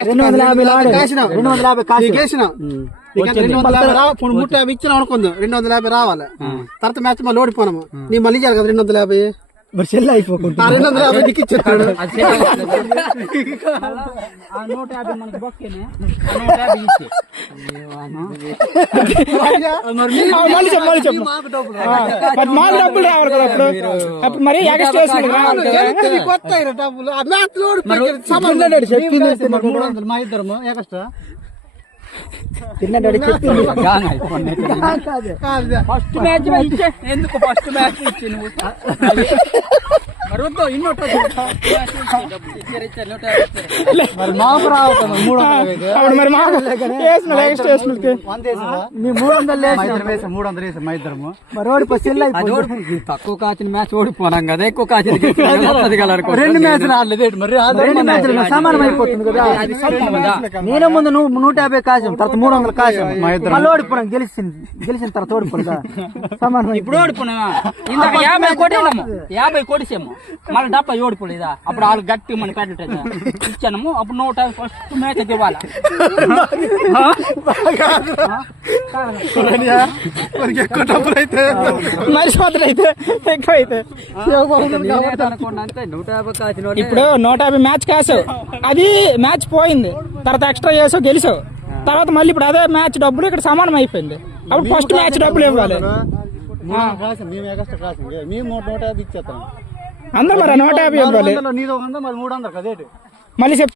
ముట్ట ఇచ్చినాం అనుకుందాం 250 రావాలి. తర్వాత మ్యాచ్ మళ్ళీ ఓడిపోనాము. నీ మళ్ళీ ఇచ్చారు కదా 250 మరి సెల్ అయిపోకుండా 250 నీకు ఇచ్చేస్తాడు. మాకు డబ్బులు రావాలి కదా అప్పుడు మరి కొత్త డబ్బులు మ్యాచ్ లో మా ఇద్దరము ఎక్స్ట్రా తిన్నాడు చెప్పింది. ఫస్ట్ మ్యాచ్ ఎందుకు ఫస్ట్ మ్యాచ్ ఇచ్చి నువ్వు మరి మాకు రావాలి 300 మరి మాకు 300 మా ఇద్దరము మరి ఓడిపో సెల్ అయిపోయింది. తక్కువ కాచిన మ్యాచ్ ఓడిపోనాం కదా, ఎక్కువ కాచిన 2 మ్యాచ్లు రాలేదు. మరి 2 మ్యాచ్లు సమానం అయిపోతుంది కదా. నేను ముందు 150 కాసాం, తర్వాత 300 కాసాం. మళ్ళీ ఓడిపోయాం. గెలిచిన తర్వాత ఓడిపోయిందా సమానం. ఇప్పుడు ఓడిపోయినా ఇందాక 50 కొట్టేనాము, 50 కొట్టేసాము. మళ్ళీ 70 ఓడిపోలేదా? అప్పుడు వాళ్ళు గట్టి మన పెట్ట ఇచ్చాము. అప్పుడు 150 ఫస్ట్ మ్యాచ్ అయితే ఇవ్వాలి. ఎక్కువ డబ్బులు అయితే మరిచిపోతులు అయితే ఎక్కువ అయితే ఇప్పుడు 150 మ్యాచ్ కాసావు, అది మ్యాచ్ పోయింది. తర్వాత ఎక్స్ట్రా చేసావు, గెలిచావు. తర్వాత మళ్ళీ ఇప్పుడు అదే మ్యాచ్ డబ్బులు ఇక్కడ సమానం అయిపోయింది. అప్పుడు ఫస్ట్ మ్యాచ్ డబ్బులు ఇవ్వాలి. అందరూ మరి 150 ఇవ్వాలి. నీదో 300 కదా మళ్ళీ